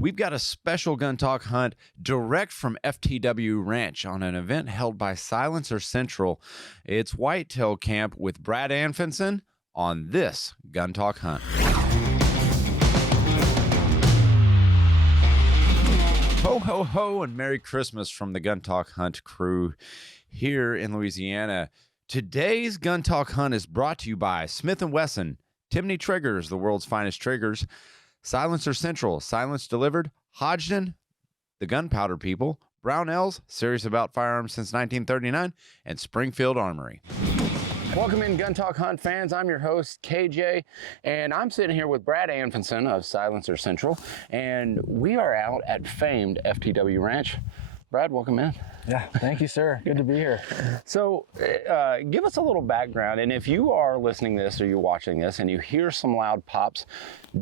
We've got a special gun talk hunt direct from FTW Ranch on an event held by Silencer Central. It's whitetail camp with Brad Anfinson on this gun talk hunt. Ho, ho, ho, and Merry Christmas from the Gun Talk Hunt crew here in Louisiana. Today's Gun Talk Hunt is brought to you by Smith Wesson, Timney Triggers, the world's finest triggers, Silencer Central, silence delivered, Hodgdon, the gunpowder people, Brownells, serious about firearms since 1939, and Springfield Armory. Welcome in, Gun Talk Hunt fans. I'm your host, KJ, and I'm sitting here with Brad Anfinson of Silencer Central, and we are out at famed FTW Ranch. Brad, welcome in. Yeah, thank you, sir. Good to be here. So give us a little background, and if you are listening to this or you're watching this and you hear some loud pops,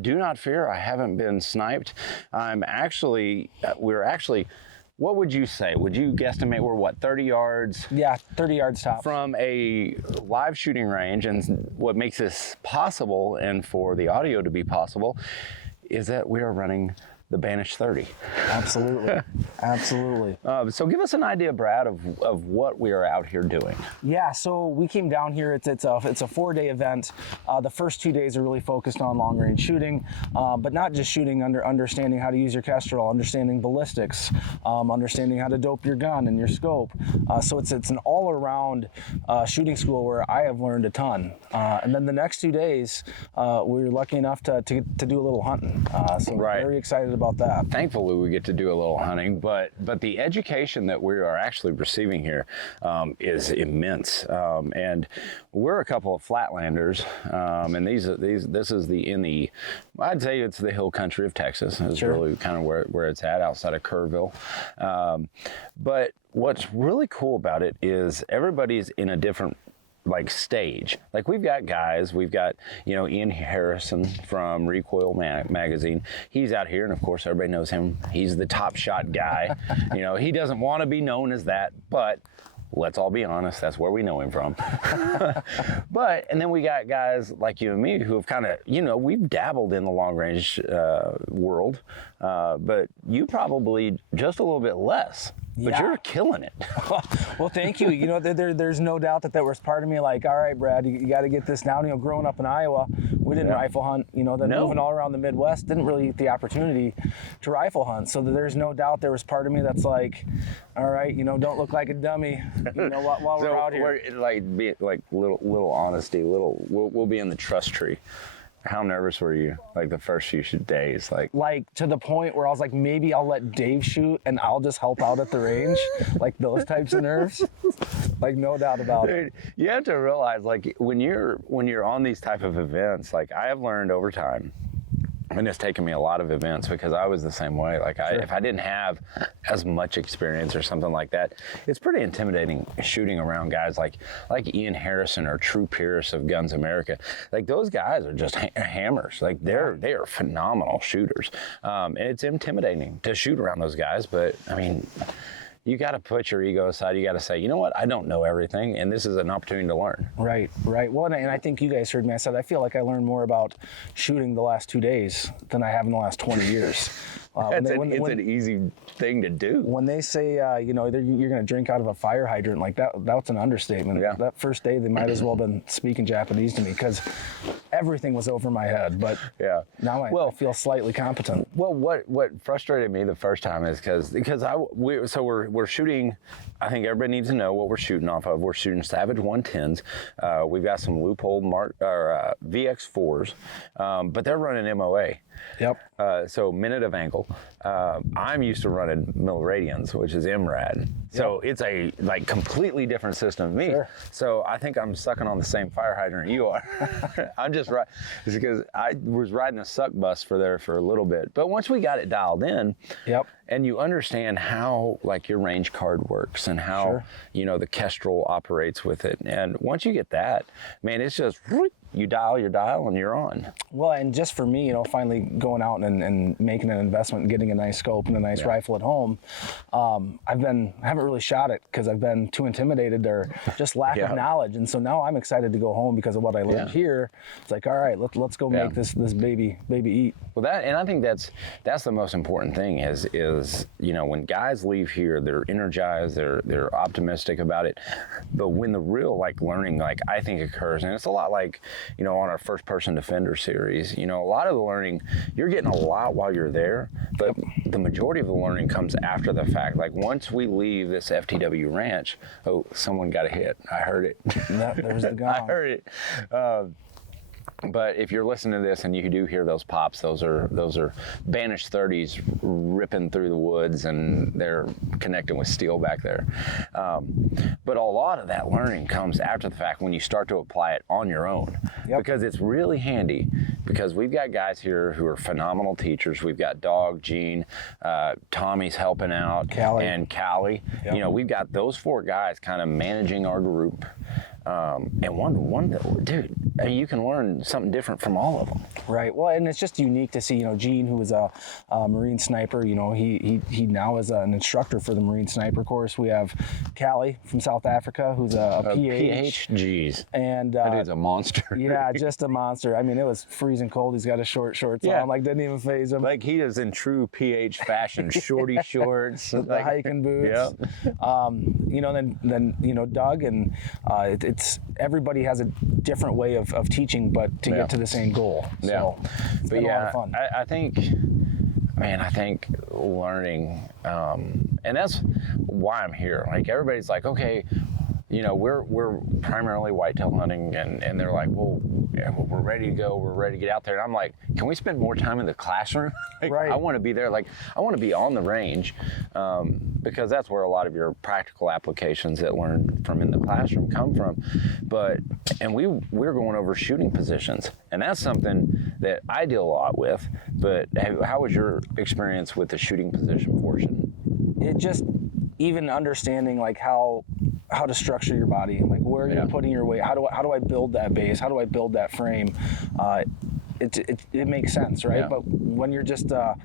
do not fear. I haven't been sniped. We're actually, what would you say? Would you guesstimate we're what, 30 yards? Yeah, 30 yards top. From a live shooting range, and what makes this possible and for the audio to be possible is that we are running the Banish 30. Absolutely, absolutely. So give us an idea, Brad, of what we are out here doing. Yeah, so we came down here. It's a 4-day event. The first 2 days are really focused on long range shooting, but not just shooting. Understanding how to use your kestrel, understanding ballistics, understanding how to dope your gun and your scope. So it's an all around shooting school where I have learned a ton. And then the next 2 days, we were lucky enough to do a little hunting. So we're very excited about that. Thankfully, we get to do a little hunting, but the education that we are actually receiving here is immense. And we're a couple of flatlanders, and this is I'd say it's the hill country of Texas. It's really kind of where it's at, outside of Kerrville. But what's really cool about it is everybody's in a different stage. Like we've got Ian Harrison from Recoil magazine. He's out here, and of course everybody knows him. He's the top shot guy. He doesn't want to be known as that, but let's all be honest, that's where we know him from. And then we got guys like you and me who have kind of, we've dabbled in the long range world, but you probably just a little bit less. But you're killing it. Well, thank you. There's no doubt that was part of me like, all right, Brad, you got to get this down. Growing up in Iowa, we didn't rifle hunt. Moving all around the Midwest, didn't really get the opportunity to rifle hunt. So there's no doubt there was part of me that's like, all right, don't look like a dummy. While we're out here. Little honesty, we'll be in the trust tree. How nervous were you, the first few days? Like to the point where I was like, maybe I'll let Dave shoot and I'll just help out at the range, those types of nerves. No doubt about it. You have to realize, when you're on these type of events, I have learned over time, and it's taken me a lot of events because I was the same way. If I didn't have as much experience or something like that, it's pretty intimidating shooting around guys like Ian Harrison or True Pierce of Guns America. Those guys are just hammers. They are phenomenal shooters. And it's intimidating to shoot around those guys, but I mean, you got to put your ego aside. You got to say, you know what? I don't know everything, and this is an opportunity to learn. Right. Well, and I think you guys heard me. I said I feel like I learned more about shooting the last 2 days than I have in the last 20 years. It's an easy thing to do. When they say, you're going to drink out of a fire hydrant, that's an understatement. Yeah. That first day, they might as well have been speaking Japanese to me because everything was over my head. But now I feel slightly competent. Well, what frustrated me the first time is because we're shooting. I think everybody needs to know what we're shooting off of. We're shooting Savage 110s. We've got some Loophole VX4s, but they're running MOA. Yep. So minute of angle. I'm used to running milliradians, which is MRAD. So it's a completely different system to me. Sure. So I think I'm sucking on the same fire hydrant you are. I'm just right. It's because I was riding a suck bus for a little bit. But once we got it dialed in, and you understand how your range card works and how the Kestrel operates with it. And once you get that, man, it's just you dial your dial and you're on. Well, and just for me, finally going out and making an investment and getting a nice scope and a nice rifle at home, I haven't really shot it because I've been too intimidated or just lack of knowledge. And so now I'm excited to go home because of what I learned here. It's like, all right, let's go make this baby eat. Well, I think that's the most important thing is when guys leave here, they're energized, they're optimistic about it. But when the real learning I think occurs, and it's a lot like on our first person defender series, a lot of the learning, you're getting a lot while you're there, but the majority of the learning comes after the fact. Like once we leave this FTW Ranch, someone got a hit. I heard it. There's the gong. I heard it. But if you're listening to this and you do hear those pops, those are banished 30s ripping through the woods, and they're connecting with steel back there. But a lot of that learning comes after the fact when you start to apply it on your own. Because it's really handy, because we've got guys here who are phenomenal teachers. We've got Dog, Gene, Tommy's helping out, and Callie. We've got those 4 guys kind of managing our group. And one dude, you can learn something different from all of them. Right. Well, and it's just unique to see, Gene, who is a Marine sniper, he now is an instructor for the Marine sniper course. We have Callie from South Africa, who's a PH. Jeez. And that dude's a monster. Yeah, just a monster. I mean, it was freezing cold. He's got his shorts on, didn't even phase him. Like he is in true PH fashion, shorty shorts. The hiking boots. Then Doug, and it's everybody has a different way of teaching, but to get to the same goal. So it's been a lot of fun. I think learning, and that's why I'm here. Like everybody's like, okay, we're primarily whitetail hunting, and they're like, well, we're ready to go. We're ready to get out there. And I'm like, can we spend more time in the classroom? Right. I want to be there. I want to be on the range, because that's where a lot of your practical applications that learn from in the classroom come from. And we're going over shooting positions, and that's something that I deal a lot with. But how was your experience with the shooting position portion? It just, even understanding how to structure your body, where you're putting your weight, how do I build that base, how do I build that frame, it makes sense, right? But when you're just a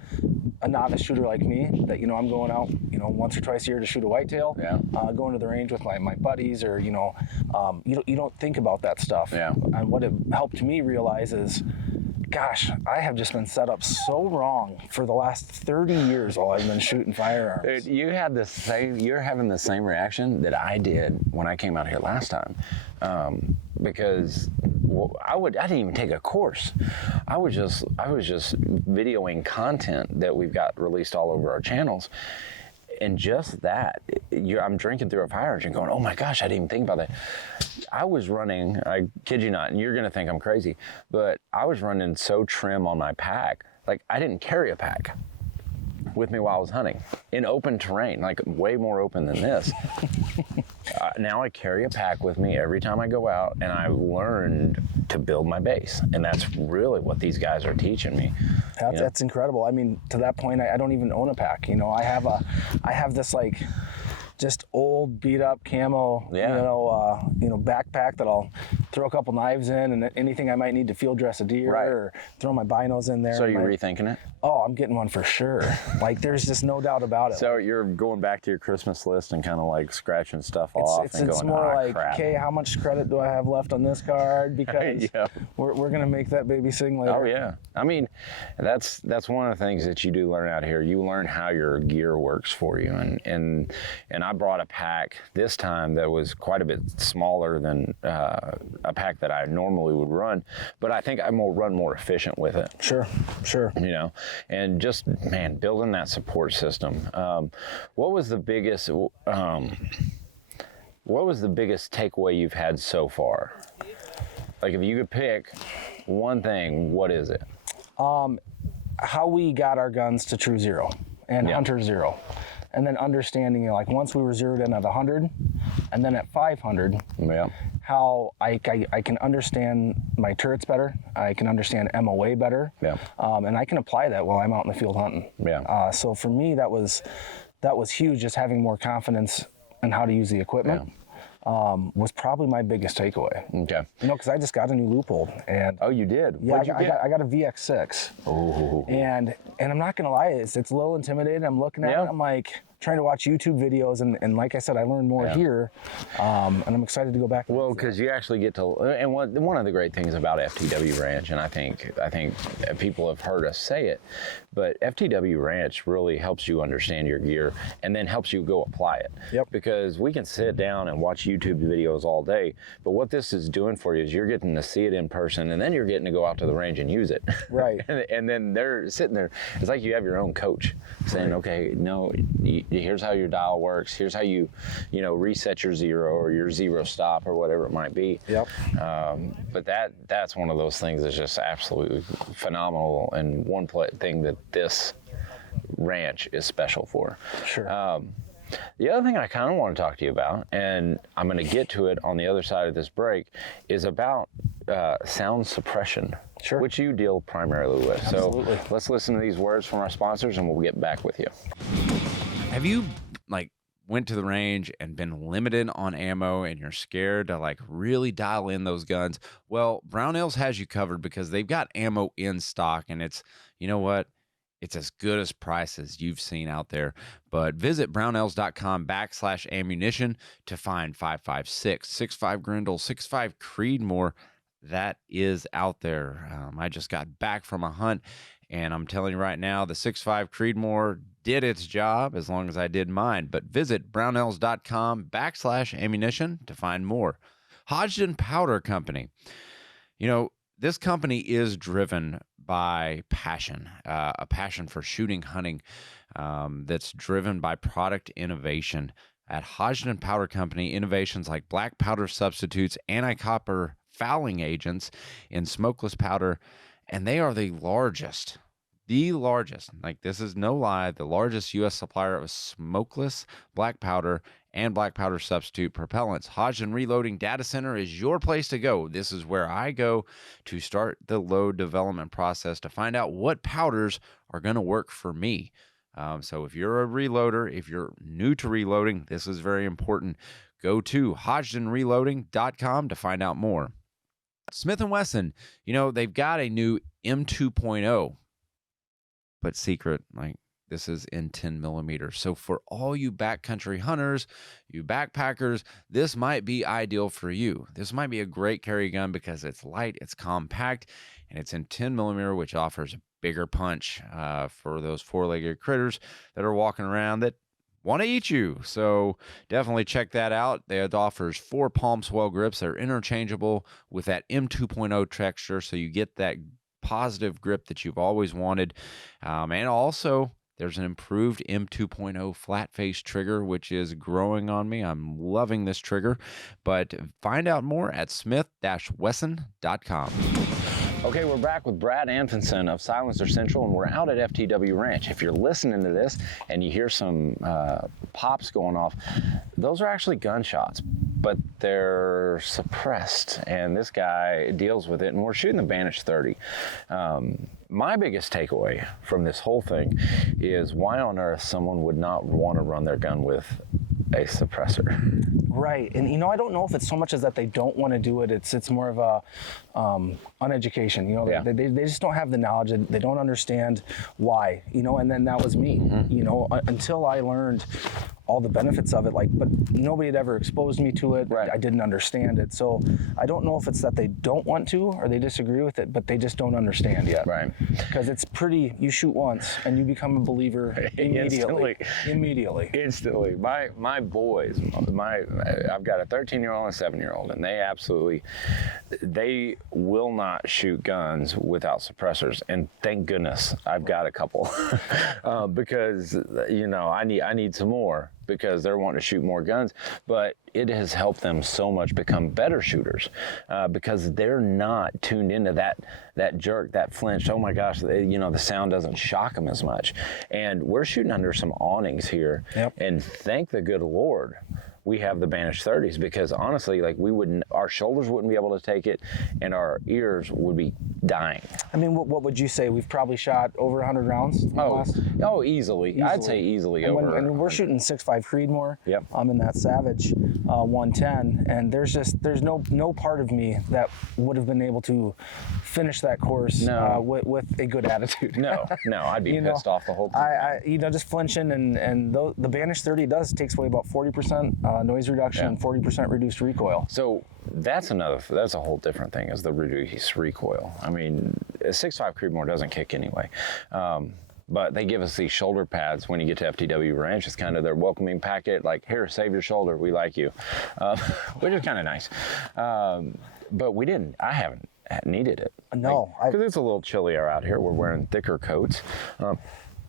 novice shooter like me, that I'm going out once or twice a year to shoot a whitetail, going to the range with my buddies, or you don't think about that stuff. And what it helped me realize is, gosh, I have just been set up so wrong for the last 30 years while I've been shooting firearms. Dude, you're having the same reaction that I did when I came out here last time. Because I didn't even take a course. I was just videoing content that we've got released all over our channels. And just that, I'm drinking through a fire engine going, oh my gosh, I didn't even think about that. I was running, I kid you not, and you're gonna think I'm crazy, but I was running so trim on my pack, I didn't carry a pack with me while I was hunting in open terrain, way more open than this. Now I carry a pack with me every time I go out, and I learned to build my base, and that's really what these guys are teaching me. That's incredible. I mean, to that point, I don't even own a pack. I have this just old beat up camo, backpack that I'll throw a couple knives in, and anything I might need to field dress a deer, or throw my binos in there. So you're rethinking it? Oh, I'm getting one for sure. There's just no doubt about it. So you're going back to your Christmas list and kind of scratching stuff off. It's more crap. Okay, how much credit do I have left on this card? Because we're gonna make that baby sing later. Oh yeah. I mean, that's one of the things that you do learn out here. You learn how your gear works for you, and I brought a pack this time that was quite a bit smaller than a pack that I normally would run, but I think I will run more efficient with it. Sure. And just, man, building that support system. What was the biggest takeaway you've had so far? If you could pick one thing, what is it? How we got our guns to true zero and hunter zero. And then understanding, once we were zeroed in at 100, and then at 500, how I can understand my turrets better, I can understand MOA better, and I can apply that while I'm out in the field hunting. So for me, that was huge, just having more confidence in how to use the equipment. was probably my biggest takeaway. Okay. You know, because I just got a new loophole, and Oh, you did? yeah, What'd you get? I got a VX6. Oh. And I'm not gonna lie, it's a little intimidating. I'm looking at Yeah. it, I'm like trying to watch YouTube videos, and like I said, I learned more here, and I'm excited to go back. Well, because you actually get to, and one of the great things about FTW Ranch, and I think people have heard us say it, but FTW Ranch really helps you understand your gear and then helps you go apply it. Yep. Because we can sit down and watch YouTube videos all day, but what this is doing for you is you're getting to see it in person, and then you're getting to go out to the range and use it. Right. and then they're sitting there. It's like you have your own coach saying, okay, no, here's how your dial works. Here's how you reset your zero or your zero stop or whatever it might be. Yep. But that's one of those things that's just absolutely phenomenal, and one thing that this ranch is special for. Sure. The other thing I kind of want to talk to you about, and I'm going to get to it on the other side of this break, is about sound suppression, Sure. which you deal primarily with. Absolutely. So let's listen to these words from our sponsors, and we'll get back with you. Have you went to the range and been limited on ammo and you're scared to really dial in those guns? Well, Brownells has you covered because they've got ammo in stock, and it's, you know what? It's as good as prices you've seen out there. But visit brownells.com/ammunition to find 5.56, 6.5 Grendel, 6.5 Creedmoor. That is out there. I just got back from a hunt, and I'm telling you right now, the 6.5 Creedmoor did its job as long as I did mine. But visit brownells.com/ammunition to find more. Hodgdon Powder Company. You know, this company is driven by passion, a passion for shooting, hunting, that's driven by product innovation. At Hodgdon Powder Company, innovations like black powder substitutes, anti-copper fouling agents in smokeless powder, and they are the largest, this is no lie, the largest U.S. supplier of smokeless black powder and black powder substitute propellants. Hodgdon Reloading Data Center is your place to go. This is where I go to start the load development process to find out what powders are going to work for me. So if you're a reloader, if you're new to reloading, this is very important. Go to HodgdonReloading.com to find out more. Smith Wesson, they've got a new M2.0, but secret, this is in 10 millimeters. So for all you backcountry hunters, you backpackers, this might be ideal for you. This might be a great carry gun because it's light, it's compact, and it's in 10 millimeter, which offers a bigger punch for those four-legged critters that are walking around that want to eat you. So definitely check that out. It offers 4 palm swell grips. They're interchangeable with that M2.0 texture, so you get that positive grip that you've always wanted. And also, there's an improved M2.0 flat face trigger, which is growing on me. I'm loving this trigger. But find out more at smith-wesson.com. Okay, we're back with Brad Anfinson of Silencer Central, and we're out at FTW Ranch. If you're listening to this and you hear some pops going off, those are actually gunshots, but they're suppressed, and this guy deals with it, and we're shooting the Banish 30. My biggest takeaway from this whole thing is why on earth someone would not want to run their gun with a suppressor. Right, and I don't know if it's so much as that they don't want to do it. It's more of a uneducation. Yeah. They just don't have the knowledge. They don't understand why. And then that was me. Until I learned all the benefits of it. But nobody had ever exposed me to it. Right. I didn't understand it. So I don't know if it's that they don't want to or they disagree with it, but they just don't understand yet. Right. Because it's pretty. You shoot once and you become a believer immediately. Instantly. My boys, I've got a 13-year-old and a 7-year-old, and they will not shoot guns without suppressors. And thank goodness I've got a couple because I need some more because they're wanting to shoot more guns. But it has helped them so much become better shooters because they're not tuned into that jerk, that flinch. Oh my gosh, the sound doesn't shock them as much. And we're shooting under some awnings here. Yep. And thank the good Lord, we have the Banish 30s, because honestly, like our shoulders wouldn't be able to take it, and our ears would be dying. I mean, what would you say? We've probably shot over 100 rounds. Easily. I'd say easily and over. And we're shooting 6.5 Creedmoor. Yep. In that Savage 110, and there's no part of me that would have been able to finish that course with a good attitude. No, I'd be pissed off the whole time. I just flinching, and the Banish 30 takes away about 40% noise reduction and 40% reduced recoil. So that's a whole different thing, is the reduced recoil. I mean, a 6.5 Creedmoor doesn't kick anyway. But they give us these shoulder pads when you get to FTW Ranch. It's kind of their welcoming packet, like, here, save your shoulder, we like you, which is kind of nice. But I haven't needed it. No. Because it's a little chillier out here. We're wearing thicker coats.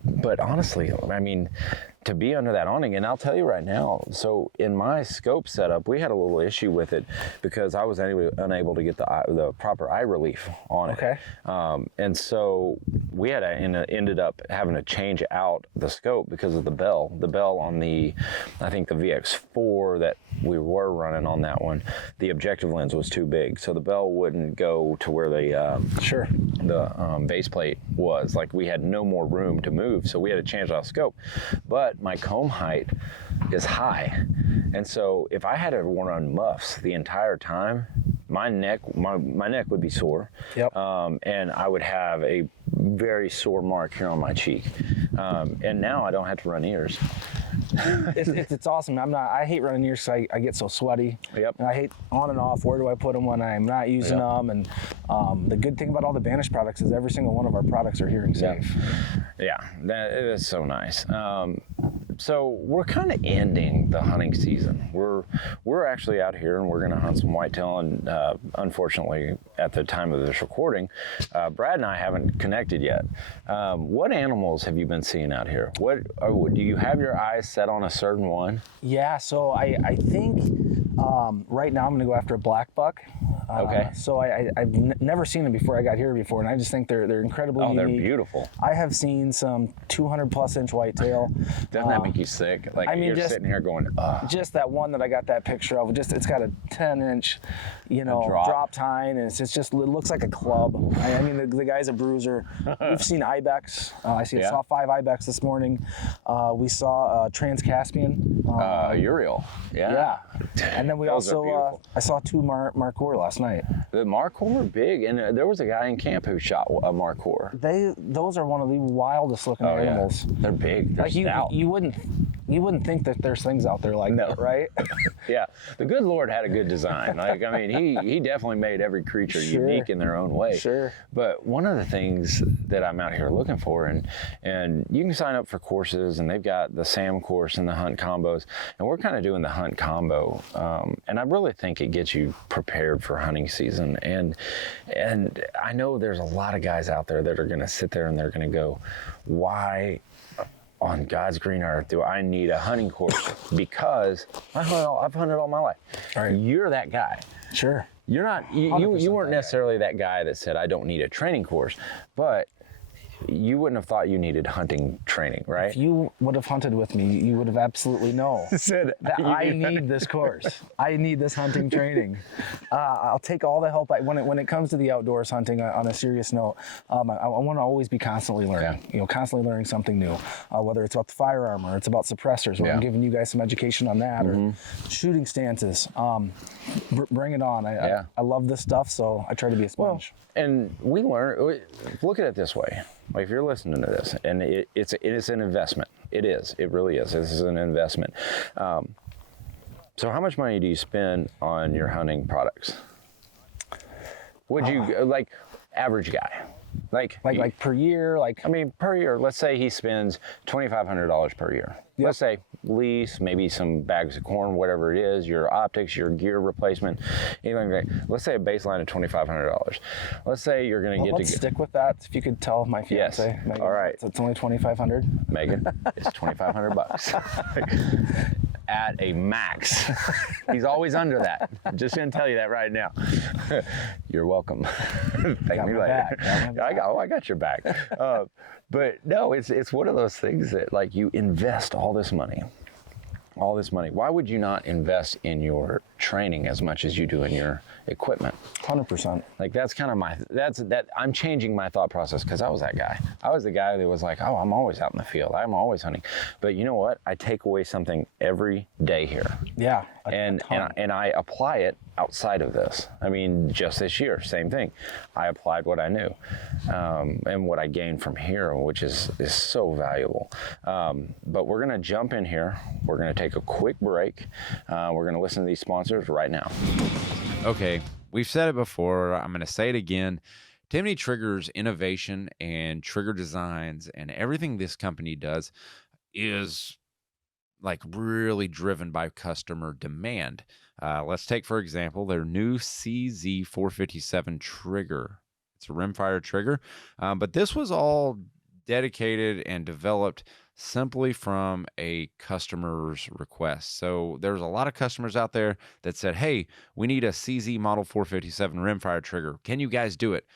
But honestly, I mean, to be under that awning, and I'll tell you right now, so in my scope setup, we had a little issue with it because I was unable to get the proper eye relief on it. Okay. And so we ended up having to change out the scope because of the bell. The bell on I think the VX4 that we were running on that one, the objective lens was too big, so the bell wouldn't go to where the base plate was. Like, we had no more room to move, so we had to change out scope. But my comb height is high, and so if I had to run muffs the entire time, my neck would be sore. Yep. And I would have a very sore mark here on my cheek. And now I don't have to run ears. It's awesome. I hate running ears because I get so sweaty. Yep. And I hate on and off. Where do I put them when I'm not using them? And the good thing about all the Banish products is every single one of our products are hearing safe. Yeah, that is so nice. So we're kind of ending the hunting season. We're actually out here, and we're going to hunt some whitetail. And unfortunately, at the time of this recording, Brad and I haven't connected yet. What animals have you been seeing out here? Do you have your eyes set on a certain one? Yeah. So I think right now I'm going to go after a black buck. Okay. So I've never seen them before. I got here before, and I just think they're incredibly unique. Oh, they're beautiful. I have seen some 200+ inch whitetail. Doesn't that make you sick? Like, I mean, you're sitting here going, ugh. Just that one that I got that picture of, it's got a 10-inch, drop tine, and it looks like a club. I mean, the guy's a bruiser. We've seen ibex. I saw 5 ibex this morning. We saw Trans-Caspian. Uriel. Yeah. And then we also, I saw 2 Markhor last night. The Markhor are big, and there was a guy in camp who shot a Markhor. Those are one of the wildest looking animals. Yeah. They're big. They're stout. You wouldn't think that there's things out there like that, right? Yeah, the good Lord had a good design. Like, I mean, he definitely made every creature unique in their own way. Sure. But one of the things that I'm out here looking for, and you can sign up for courses, and they've got the SAM course and the hunt combos, and we're kind of doing the hunt combo, and I really think it gets you prepared for hunting season. And I know there's a lot of guys out there that are going to sit there and they're going to go, why on God's green earth do I need a hunting course? Because I've hunted all my life. All right. You're that guy. Sure. You're not. You weren't necessarily that guy that said I don't need a training course, but you wouldn't have thought you needed hunting training, right? If you would have hunted with me, you would have absolutely known said that I need this course. I need this hunting training. I'll take all the help. When it comes to the outdoors hunting, on a serious note, I want to always be constantly learning. Yeah. Constantly learning something new. Whether it's about the firearm or it's about suppressors, where I'm giving you guys some education on that, or shooting stances. Bring it on. I love this stuff, so I try to be a sponge. Well, and we learn. Look at it this way. Like, if you're listening to this, and it is an investment. It is. It really is. This is an investment. So how much money do you spend on your hunting products? Would you, like, average guy? Like per year? Per year. Let's say he spends $2,500 per year. Yep. Let's say lease, maybe some bags of corn, whatever it is, your optics, your gear replacement, anything like that. Let's say a baseline of $2,500. Let's say you're going to get to stick with that. If you could tell my fiance. Yes. Megan, all right. It's only $2,500. Megan, it's $2,500. At a max. He's always under that. Just gonna tell you that right now. You're welcome. Thank me later. I got your back. But no, it's one of those things that, like, you invest all this money, all this money. Why would you not invest in your training as much as you do in your equipment? 100%. Like that's kind of I'm changing my thought process, because I was that guy. I was the guy that was like, oh, I'm always out in the field. I'm always hunting. But you know what? I take away something every day here. Yeah. And I apply it outside of this. I mean, just this year, same thing. I applied what I knew and what I gained from here, which is so valuable. But we're going to jump in here. We're going to take a quick break. We're going to listen to these sponsors right now. Okay, we've said it before. I'm going to say it again. Timney Triggers innovation and trigger designs and everything this company does is like really driven by customer demand. Let's take, for example, their new CZ457 trigger. It's a rimfire trigger, but this was all dedicated and developed simply from a customer's request. So there's a lot of customers out there that said, hey, we need a CZ model 457 rimfire trigger. Can you guys do it?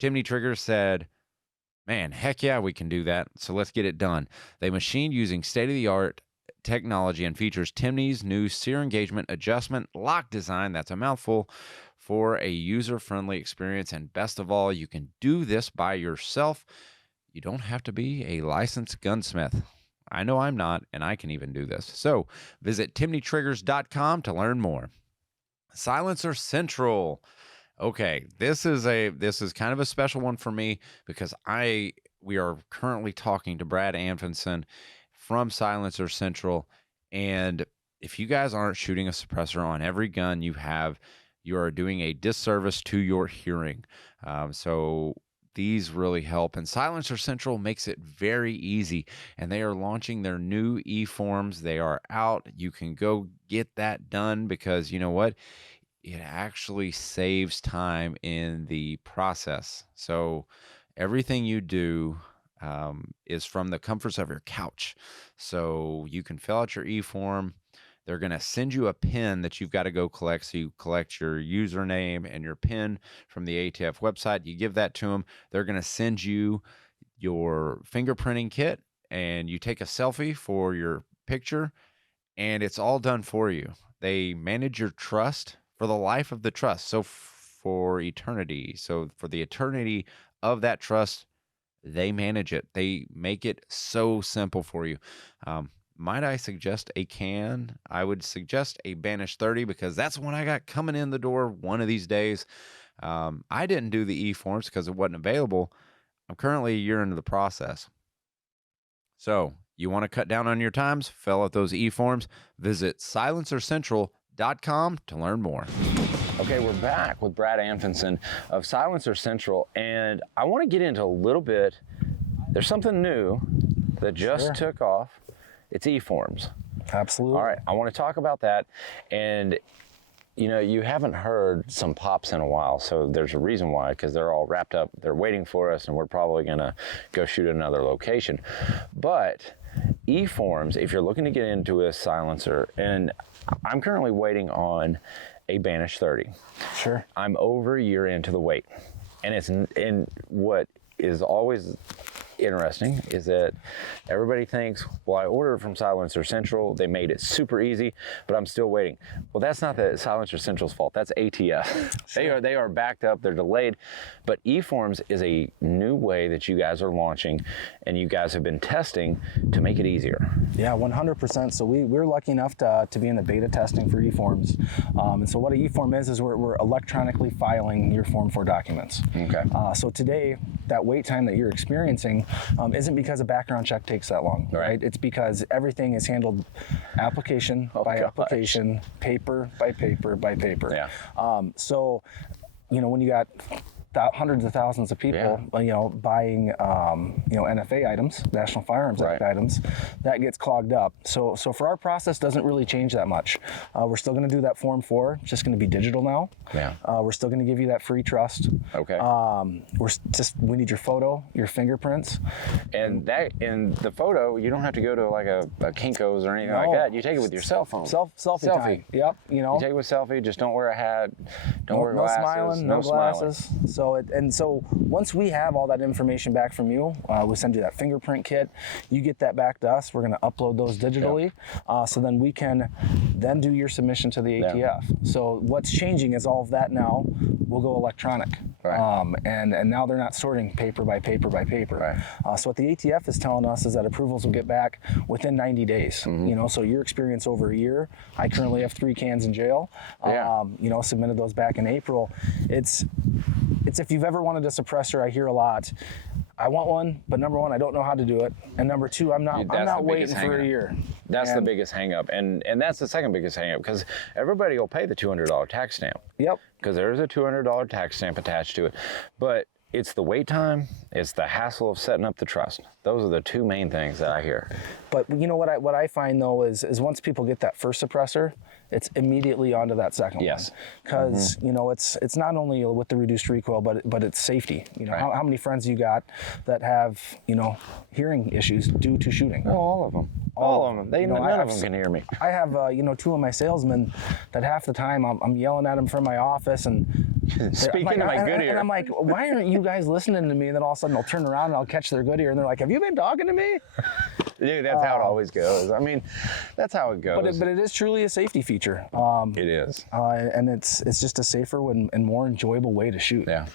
Timney Triggers said, man, heck yeah, we can do that. So let's get it done. They machined using state-of-the-art technology and features Timney's new sear engagement adjustment lock design. That's a mouthful, for a user-friendly experience. And best of all, you can do this by yourself. You don't have to be a licensed gunsmith. I know I'm not, and I can even do this. So visit timneytriggers.com to learn more. Silencer Central. Okay, this is kind of a special one for me, because we are currently talking to Brad Anfinson from Silencer Central, and if you guys aren't shooting a suppressor on every gun you have, you are doing a disservice to your hearing. So these really help, and Silencer Central makes it very easy, and they are launching their new EForms. They are out. You can go get that done, because you know what? It actually saves time in the process. So everything you do is from the comforts of your couch. So you can fill out your EForm. They're going to send you a pin that you've got to go collect. So you collect your username and your pin from the ATF website. You give that to them. They're going to send you your fingerprinting kit, and you take a selfie for your picture, and it's all done for you. They manage your trust for the life of the trust. So for eternity. So for the eternity of that trust, they manage it. They make it so simple for you. Might I suggest a can? I would suggest a Banish 30, because that's one I got coming in the door one of these days. I didn't do the EForms because it wasn't available. I'm currently a year into the process. So you want to cut down on your times, fill out those EForms, visit silencercentral.com to learn more. Okay, we're back with Brad Anfinson of Silencer Central, and I want to get into a little bit. There's something new that just took off. It's EForms. Absolutely. All right, I want to talk about that. And you know, you haven't heard some pops in a while, so there's a reason why, because they're all wrapped up. They're waiting for us, and we're probably going to go shoot another location. But EForms, if you're looking to get into a silencer, and I'm currently waiting on a Banish 30. Sure. I'm over a year into the wait. And what is always interesting is that everybody thinks, well, I ordered from Silencer Central, they made it super easy, but I'm still waiting. Well, that's not the Silencer Central's fault. That's ATF. Sure. They are backed up, they're delayed. But EForms is a new way that you guys are launching, and you guys have been testing to make it easier. Yeah, 100%. So we're lucky enough to be in the beta testing for EForms. And so what an EForm is we're electronically filing your Form 4 documents. Okay. So today, that wait time that you're experiencing isn't because a background check takes that long, right? It's because everything is handled application by application, paper by paper by paper. Yeah. So, you know, when you got hundreds of thousands of people, you know, buying, you know, NFA items, National Firearms Act items, that gets clogged up. So for our process, doesn't really change that much. We're still going to do that Form 4, it's just going to be digital now. Yeah. We're still going to give you that free trust. Okay. We need your photo, your fingerprints, and the photo, you don't have to go to like a Kinko's or anything like that. You take it with your cell phone. Selfie time. Yep. You know. You take it with selfie. Just don't wear a hat. Don't wear no glasses. Smiling, no glasses. So So once we have all that information back from you, we send you that fingerprint kit. You get that back to us. We're going to upload those digitally. So then we can then do your submission to the ATF. So what's changing is all of that now will go electronic. Right. And now they're not sorting paper by paper by paper. Right. So what the ATF is telling us is that approvals will get back within 90 days. You know, so your experience over a year. I currently have 3 cans in jail. You know, submitted those back in April. It's if you've ever wanted a suppressor, I hear a lot, I want one, but number one, I don't know how to do it, and number two, I'm not waiting for a year. That's the biggest hang up, and that's the second biggest hang up, because everybody will pay the $200 tax stamp. Yep. Because there's a $200 tax stamp attached to it, but it's the wait time, it's the hassle of setting up the trust. Those are the 2 main things that I hear. But you know what I find though is once people get that first suppressor, it's immediately onto that second one. Because you know it's not only with the reduced recoil, but it's safety. You know, how many friends you got that have, you know, hearing issues due to shooting? Oh, all of them. All of them. None of them can hear me. I have you know, 2 of my salesmen that half the time I'm yelling at them from my office and speaking to my good ear. And I'm like, why aren't you guys listening to me? And then all of a sudden I'll turn around and I'll catch their good ear and they're like, have you been talking to me? Dude, that's how it always goes. I mean, that's how it goes. But it is truly a safety feature. It is. And it's just a safer and more enjoyable way to shoot. Yeah.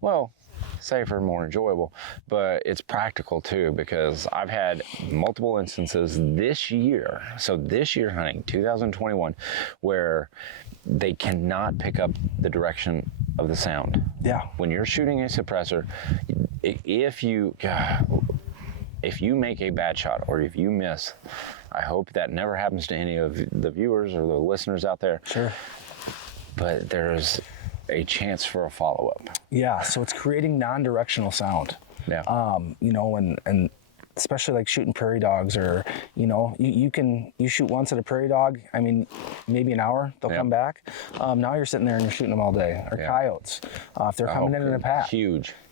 Well, safer and more enjoyable, but it's practical too, because I've had multiple instances this year, so this year hunting, 2021, where they cannot pick up the direction of the sound. Yeah. When you're shooting a suppressor, if you make a bad shot or if you miss, I hope that never happens to any of the viewers or the listeners out there. Sure. But there's a chance for a follow-up. Yeah, so it's creating non-directional sound. Yeah. You know, and especially like shooting prairie dogs, or you know, you shoot once at a prairie dog, I mean, maybe an hour, they'll come back. Now you're sitting there and you're shooting them all day. Or coyotes, if they're coming in a pack.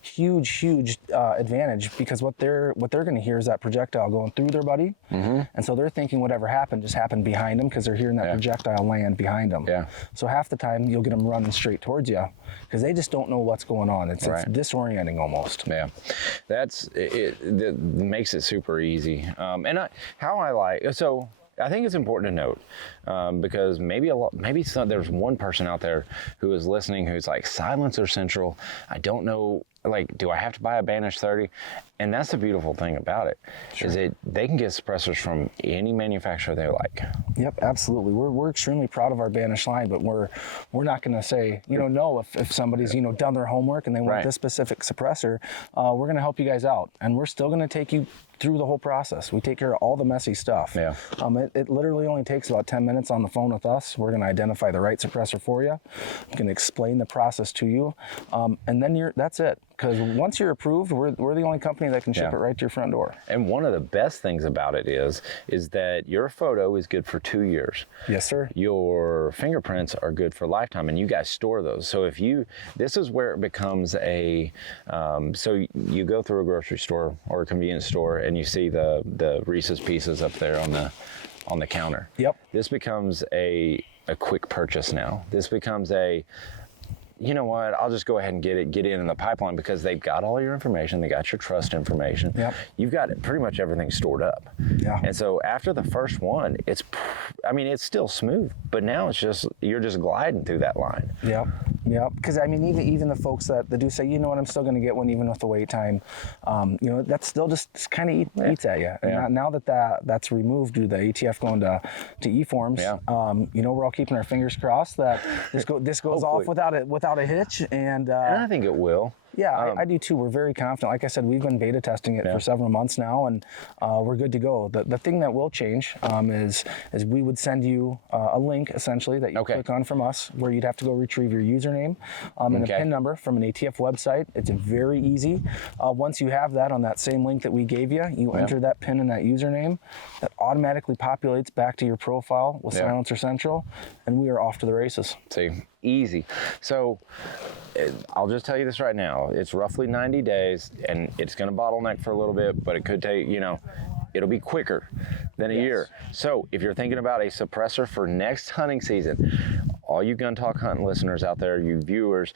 Huge advantage, because what they're going to hear is that projectile going through their buddy, and so they're thinking whatever happened just happened behind them, because they're hearing that projectile land behind them. Yeah. So half the time you'll get them running straight towards you because they just don't know what's going on. It's disorienting almost. Yeah, that's it. It makes it super easy. I think it's important to note, because there's one person out there who is listening who's like, silencer central, I don't know, like, do I have to buy a Banish 30? And that's the beautiful thing about it, is they can get suppressors from any manufacturer they like. Yep, absolutely. We're extremely proud of our Banish line, but we're not going to say, no, if somebody's, done their homework and they want this specific suppressor, we're going to help you guys out. And we're still going to take you through the whole process. We take care of all the messy stuff. Yeah. It literally only takes about 10 minutes on the phone with us. We're going to identify the right suppressor for you. I'm going to explain the process to you. And then that's it. Because once you're approved, we're the only company that can ship it right to your front door. And one of the best things about it is that your photo is good for 2 years. Yes, sir. Your fingerprints are good for lifetime, and you guys store those. So this is where it becomes so you go through a grocery store or a convenience store and you see the Reese's Pieces up there on the counter. Yep. This becomes a quick purchase now. This becomes you know what, I'll just go ahead and get it in the pipeline, because they've got all your information, they got your trust information. Yep. You've got pretty much everything stored up. Yeah. And so after the first one, it's still smooth, but now you're just gliding through that line. Yep. Yep. Because even the folks that do say, I'm still going to get one even with the wait time, that still just kind of eats at you. And now that's removed due to the ATF going to EForms, we're all keeping our fingers crossed that this goes off without a hitch, and I think it will. Yeah, I do too. We're very confident. Like I said, we've been beta testing it for several months now, and we're good to go. The thing that will change is we would send you a link, essentially, that you click on from us, where you'd have to go retrieve your username and a PIN number from an ATF website. It's very easy. Once you have that on that same link that we gave you, you enter that PIN and that username. That automatically populates back to your profile with Silencer Central, and we are off to the races. See, easy. So I'll just tell you this right now. It's roughly 90 days, and it's going to bottleneck for a little bit, but it could take, it'll be quicker than a year. So if you're thinking about a suppressor for next hunting season, all you Gun Talk Hunt listeners out there, you viewers,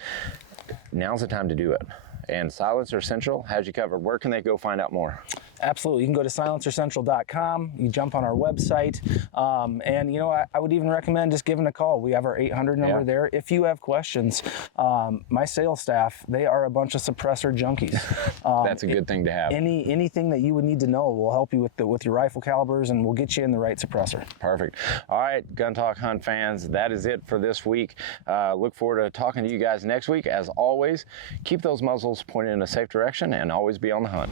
now's the time to do it. And Silencer Central has you covered. Where can they go find out more? Absolutely. You can go to silencercentral.com. You jump on our website. And, you know, I would even recommend just giving a call. We have our 800 number there. If you have questions, my sales staff, they are a bunch of suppressor junkies. That's a good thing to have. Anything that you would need to know will help you with your rifle calibers, and we'll get you in the right suppressor. Perfect. All right, Gun Talk Hunt fans, that is it for this week. Look forward to talking to you guys next week. As always, keep those muzzles pointed in a safe direction and always be on the hunt.